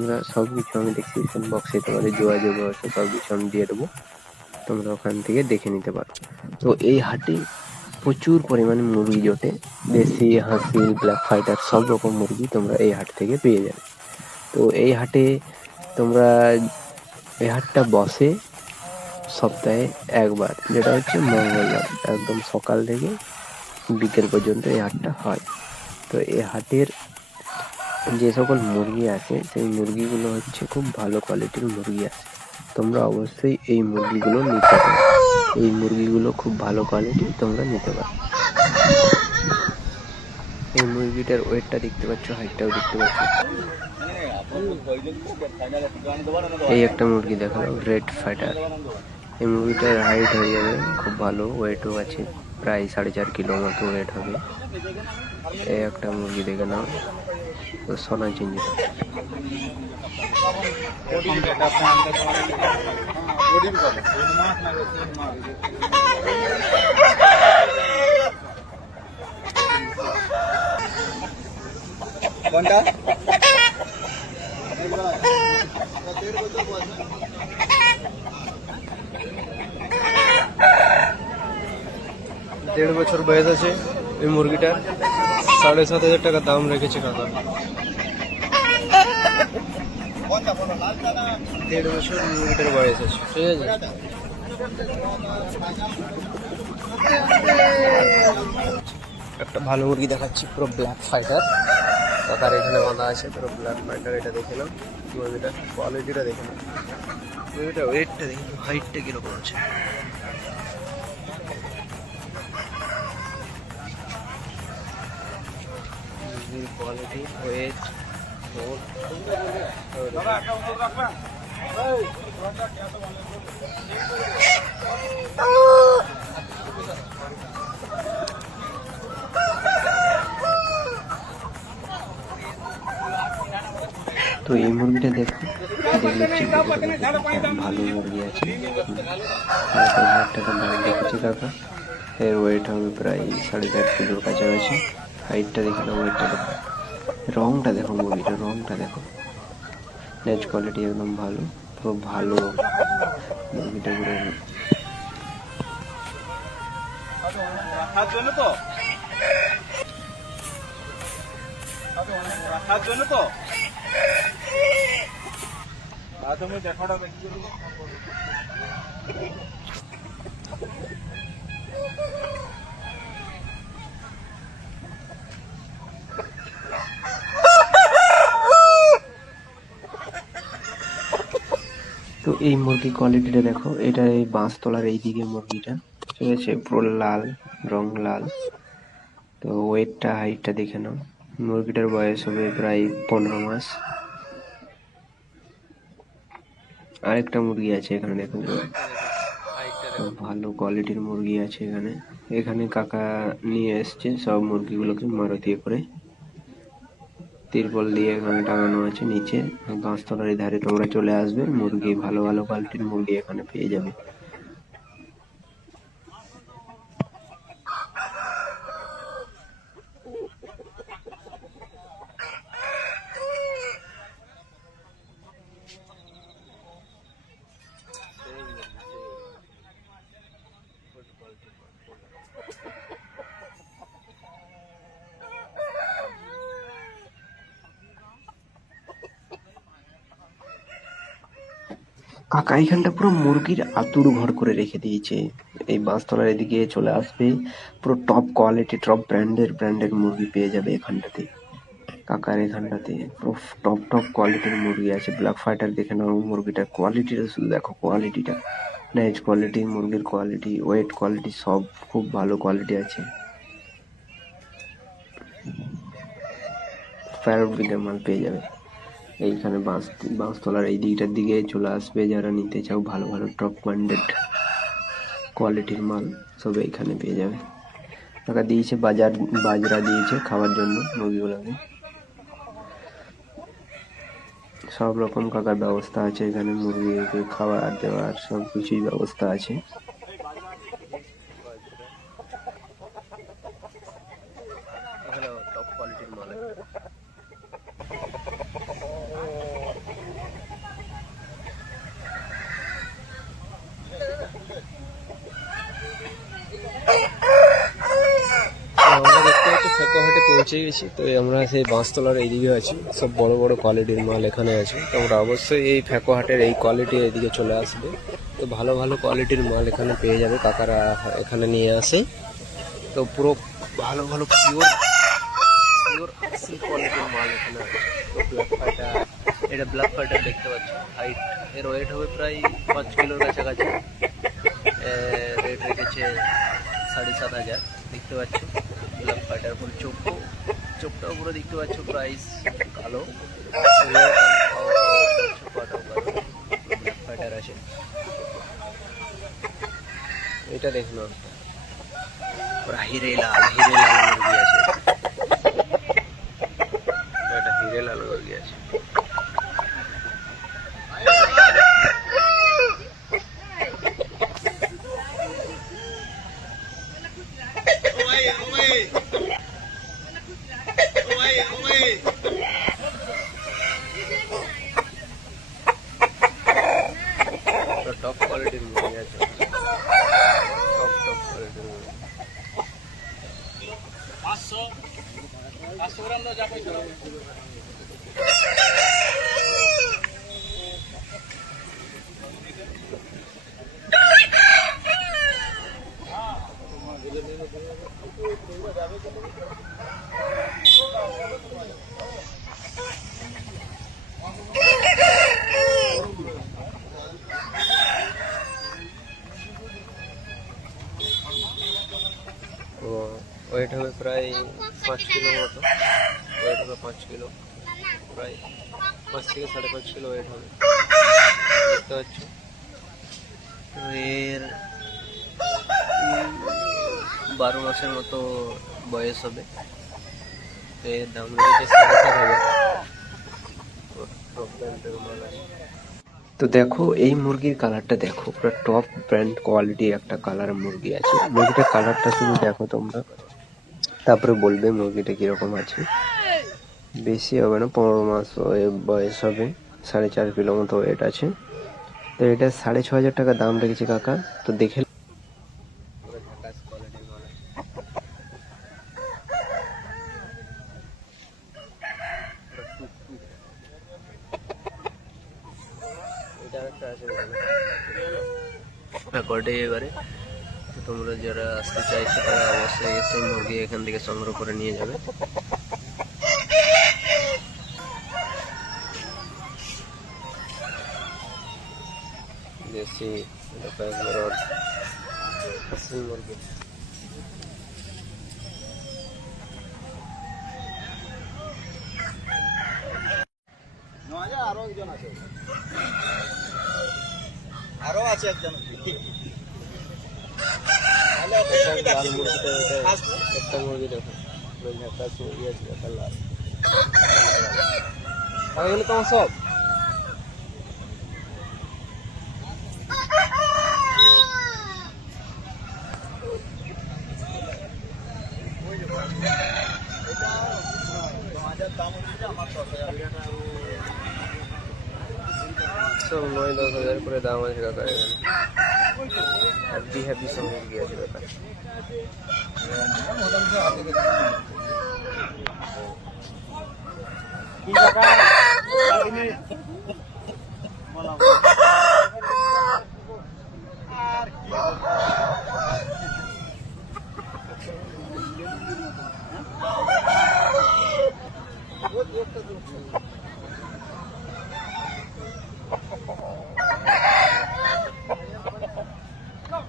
তোমরা সবকিছু আমি ডেসক্রিপশন বক্সে তোমাদের যোগাযোগ আছে, সবকিছু আমি দিয়ে দেবো, তোমরা ওখান থেকে দেখে নিতে পারো। তো এই হাটে প্রচুর পরিমাণে মুরগি জোটে, দেশি, হাসিল, ব্ল্যাক ফাইটার সব রকম মুরগি তোমরা এই হাট থেকে পেয়ে যাবে। তো এই হাটে তোমরা, এই হাটটা বসে সপ্তাহে একবার, যেটা হচ্ছে মঙ্গলবার, একদম সকাল থেকে বিকেল পর্যন্ত এই হাটটা হয়। তো এই হাটের যে সকল মুরগি আছে সেই মুরগিগুলো হচ্ছে খুব ভালো কোয়ালিটির মুরগি আছে, তোমরা অবশ্যই এই মুরগিগুলো নিতে পারো। এই মুরগিগুলো খুব ভালো কোয়ালিটি, তোমরা নিতে পারো। এই মুরগিটার ওয়েটটা দেখতে পাচ্ছ, হাইটটাও দেখতে পাচ্ছ। এই একটা মুরগি দেখালাম, রেড ফাইটার। এই মুরগিটার হাইট হয়ে যাবে খুব ভালো, ওয়েটও আছে, প্রায় 4.5 কিলো মতো ওয়েট হবে। এই একটা মুরগি দেখে নাও, সোনা চিঞ্জিত। কোনটা? 1.5 বছর বয়স আছে এই মুরগিটার, 7,500 টাকা দাম রেখেছে কাকা। 1.5 বছর মুরগিটার বয়স আছে, ঠিক আছে। একটা ভালো মুরগি দেখাচ্ছি, পুরো ব্ল্যাক ফাইটার, কাকার এখানে বাঁধা আছে পুরো ব্ল্যাক ফাইটার। এটা দেখে নাও মুরগিটার কোয়ালিটিটা, দেখে নাও মুরগিটার ওয়েটটা, দেখে নাও হাইটটা কিরকম আছে। কোয়ালিটি, ওয়েট, তো এই মুরগিটা দেখো, দেখলে ভালো মুরগি আছে, 5,000 টাকা দাম রেখেছে কাকা। এর ওয়েট হবে প্রায় 4.5 কিলোর কাছাকাছি। হাইটটা দেখে নাও, ওয়েটটা দেখো, রংটা দেখো, মুরগিটার রংটা দেখো, নেজ কোয়ালিটি একদম ভালো, পুরো ভালো মুরগিটা পুরো। তো এই মুরগি কোয়ালিটিটা দেখো, এটা এই বাঁশতলার এইদিকে মুরগিটা, ঠিক আছে, পুরো লাল, রং লাল। তো ওয়েটটা, হাইটটা দেখে নাও। মুরগিটার বয়স হবে প্রায় 15 মাস। আরেকটা মুরগি আছে এখানে দেখুন, ভালো কোয়ালিটির মুরগি আছে এখানে। এখানে কাকা নিয়ে এসছে সব মুরগিগুলোকে মারুতি করে, তিরপল দিয়ে এখানে টাঙানো আছে নিচে। গাছতলার ধারে তোমরা চলে আসবে, মুরগি ভালো ভালো কোয়ালিটির মুরগি এখানে পেয়ে যাবে। কাকা এখানটা পুরো মুরগির আতুড় ঘর করে রেখে দিয়েছে। এই বাঁশতলার এদিকে চলে আসবে, পুরো টপ কোয়ালিটি, টপ ব্র্যান্ডের মুরগি পেয়ে যাবে এখানটাতে। কাকার এখানটাতে পুরো টপ টপ কোয়ালিটির মুরগি আছে। ব্ল্যাক ফাইটার দেখে নাও, মুরগিটার কোয়ালিটিটা শুধু দেখো, কোয়ালিটিটা, নাইস কোয়ালিটি, মুরগির কোয়ালিটি, ওয়েট কোয়ালিটি সব খুব ভালো কোয়ালিটি আছে। ফেয়ার মাল পেয়ে যাবে এইখানে। বাঁশতলার এই দিকটার দিকে চলে আসবে যারা নিতে চাও ভালো ভালো টপ ব্র্যান্ডেড কোয়ালিটির মাল, সব এইখানে পেয়ে যাবে। টাকা দিয়েছে বাজরা দিয়েছে খাওয়ার জন্য মুরগিগুলোকে, সব রকম কাকার ব্যবস্থা আছে এখানে, মুরগিকে খাবার দেওয়ার সব কিছুই ব্যবস্থা আছে। টপ কোয়ালিটির মাল। পৌঁছে গেছি। তো আমরা সেই বাঁশতলার এইদিকে আছি, সব বড় বড় কোয়ালিটির মাল এখানে আছে। তোমরা অবশ্যই এই ফ্যাকো হাটের এই কোয়ালিটির এইদিকে চলে আসবে, তো ভালো ভালো কোয়ালিটির মাল এখানে পেয়ে যাবে। কাকারা এখানে নিয়ে আসে, তো পুরো ভালো ভালো পিওর কোয়ালিটির মাল এখানে আছে। তো ব্ল্যাক ফাইটার, এটা ব্ল্যাক ফাইটার দেখতে পাচ্ছ, হাইট এর ওয়েট হবে প্রায় 5 কিলোর কাছাকাছি। রেট রেখেছে 7,500, দেখতে পাচ্ছ। ব্ল্যাক ফাইটার পুরো চোখটাও পুরো দেখতে পাচ্ছ, প্রাইস ভালো। ব্ল্যাক ফাইটার আছে, এটা দেখলো পুরো হিরে লাল মুরগি আছে, এটা হিরে লাল মুরগি আছে। টপ কোয়ালিটির মুরগি আছে, টপ কোয়ালিটির মুরগি। 500 গ্রাম যা পাইছো। ওয়েট হবে প্রায় 5 কিলোর মতো, ওয়েট হবে 5 কিলো, প্রায় 5 থেকে 5.5 কিলো ওয়েট হবে, দেখতে পাচ্ছ। তো এর 12 মাসের মতো বয়স হবে। তো এর দাম রেখেছে 7,500। তো দেখো এই মুরগির কালারটা দেখো, পুরো টপ ব্র্যান্ড কোয়ালিটির একটা কালার মুরগি আছে। মুরগিটার কালারটা শুধু দেখো তোমরা, তারপরে বলবে মুরগিটা কিরকম আছে। বেশি হবে না, 15 মাস বয়স হবে, 4.5 কিলো মতো ওয়েট আছে। তো এটা 6,500 টাকা দাম রেখেছে কাকা। তো দেখে এবারে তো তোমরা যারা আসতে চাইছো তারা অবশ্যই এসে মুরগি এখান থেকে সংগ্রহ করে নিয়ে যাবে। দেশি মুরগি, আরো আছে একজন একটা মুরগি দেখো, মুরগি আছে তোমার সব। সব 9-10 হাজার করে দাম আছে কাকার এখানে। হ্যাপি সব মুরগি আছে কাকার। আর